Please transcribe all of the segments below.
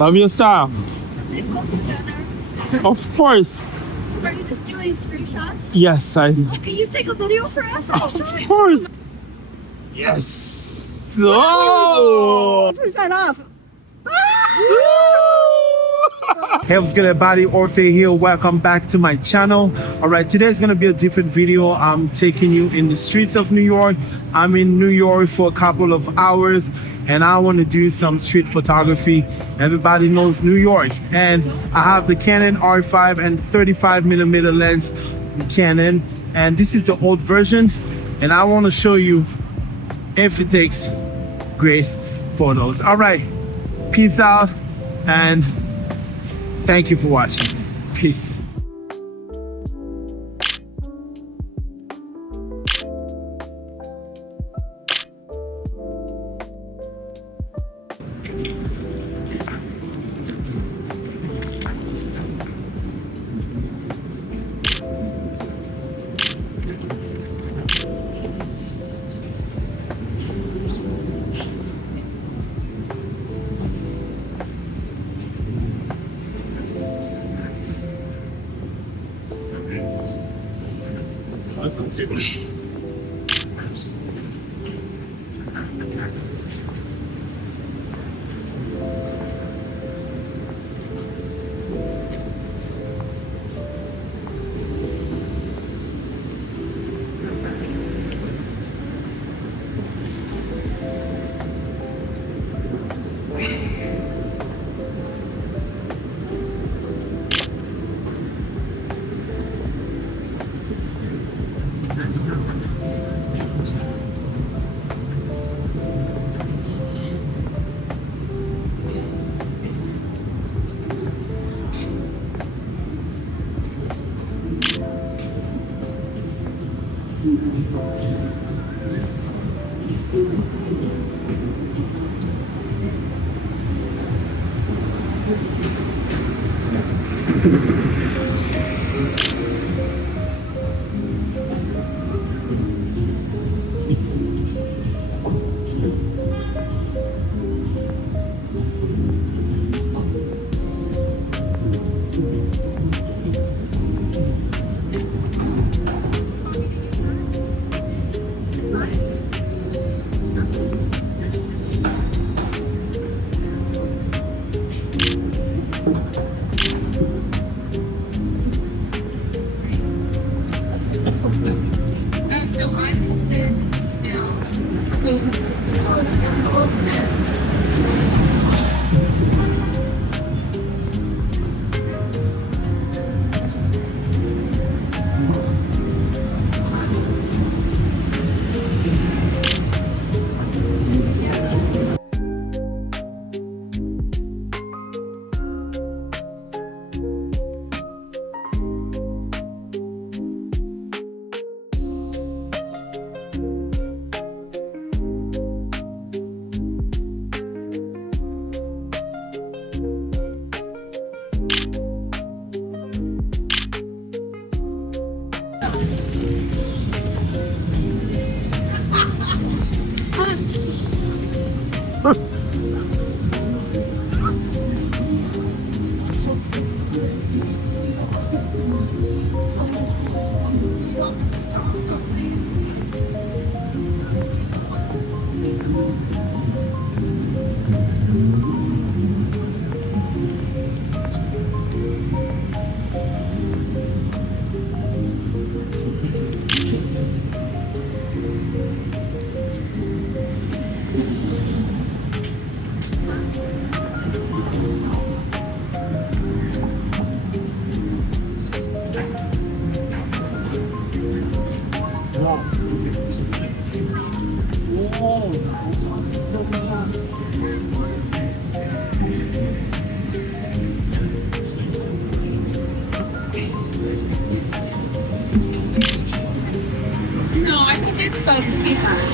Love your style. Of course. Are you just doing screenshots? Yes, I. Can you take a video for us? Of course. Yes. Oh. 10% off. Hey, what's good everybody? Orphée here. Welcome back to my channel. All right, today's gonna be a different video. I'm taking you in the streets of New York. I'm in New York for a couple of hours and I want to do some street photography. Everybody knows New York, and I have the Canon R5 and 35mm lens from Canon, and this is the old version, and I want to show you if it takes great photos. All right, peace out and thank you for watching. Peace. Listen to me. No, I think it's supposed to be that.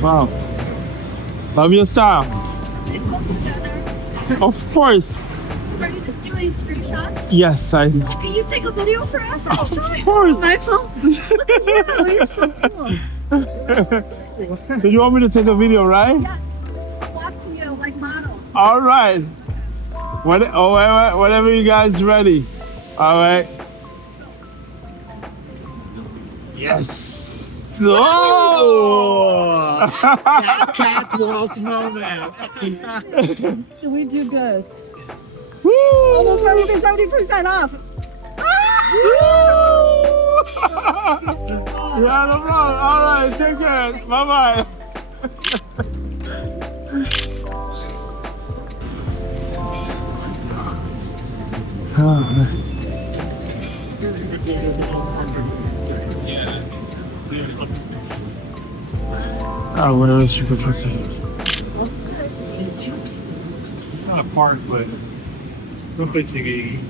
Wow. Love your style. Of course. Are you just doing screenshots? Yes, I. Can you take a video for us? I'll show you. Of course. My phone. Look at you. You're so cool. Do you want me to take a video, right? Yes. I'll walk to you like model. All right. Whatever you guys ready. All right. Yes. Oh! That catwalk moment. We do good. Woo! Almost everything 70% off. Yeah, no problem. All right, take care. Bye bye. Oh, well, that's super impressive. It's not a park, but something to eat.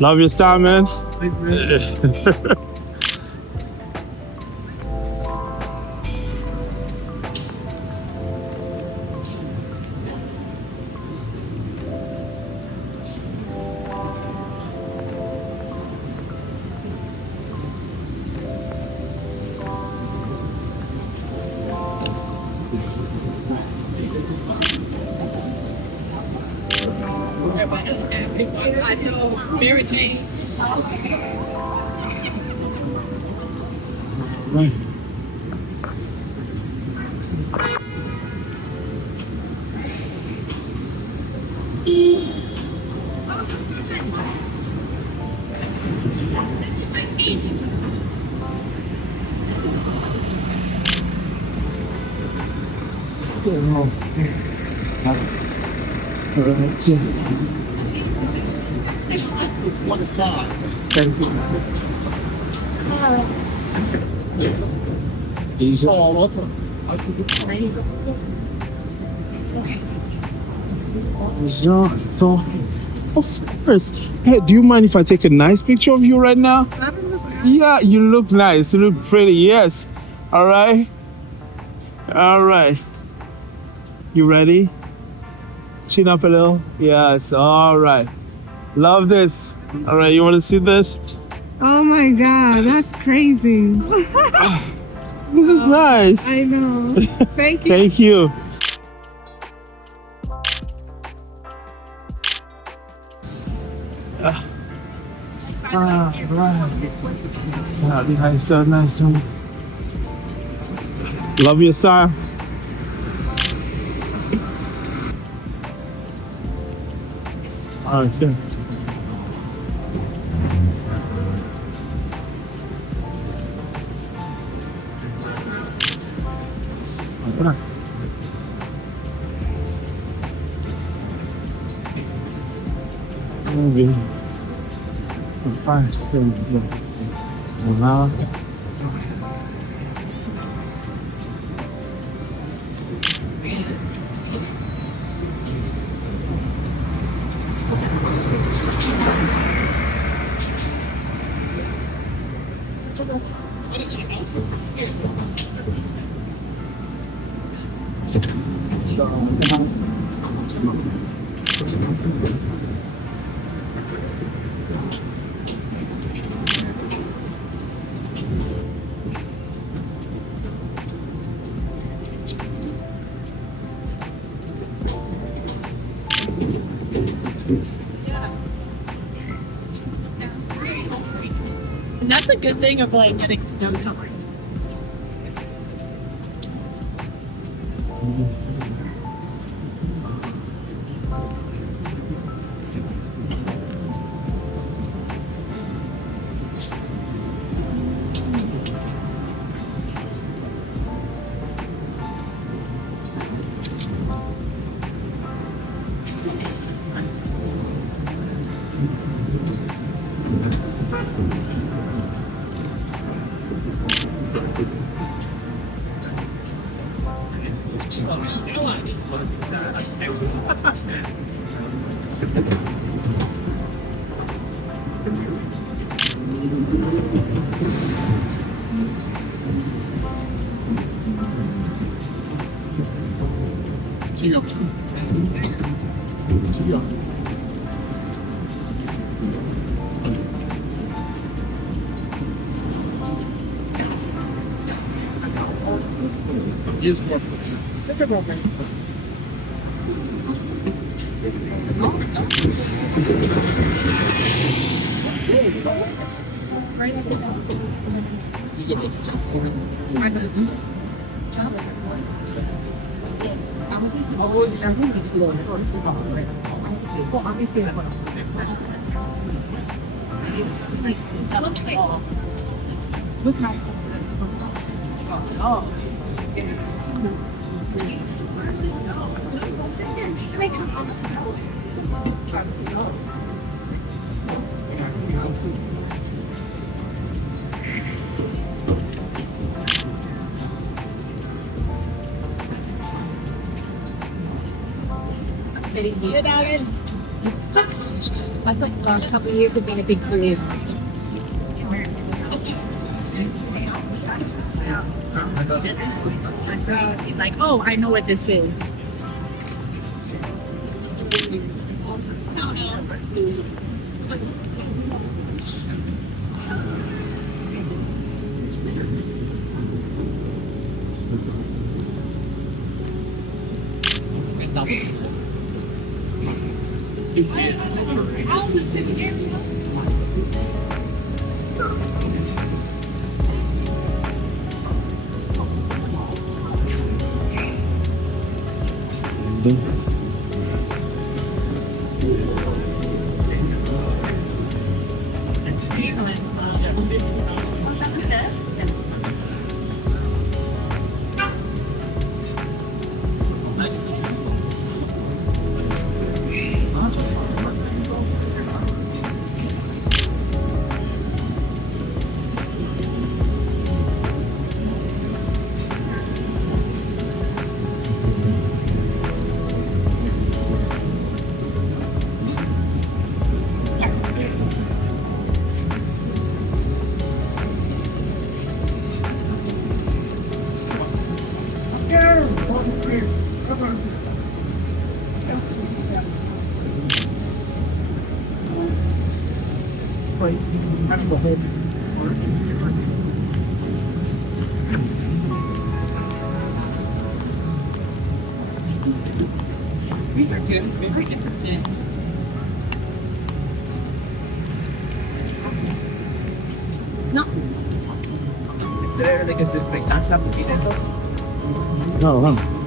Love your style, man. Thanks, man. I know Mary Jane. Right. One side. Easy. Oh, So, of course. Hey, do you mind if I take a nice picture of you right now? I don't know. Yeah, you look nice. You look pretty. Yes. All right. All right. You ready? Chin up a little. Yes. All right. Love this. All right. You want to see this? Oh my god, that's crazy. This is nice. I know. Thank you. Thank you. Wow, nice, so nice. Love your style. Okay. Maybe. Fine. Wow. And that's a good thing of like getting to know someone. I thought the last couple of years have been a big career. Like, oh, I know what this is. We are doing very different things. No. No, no.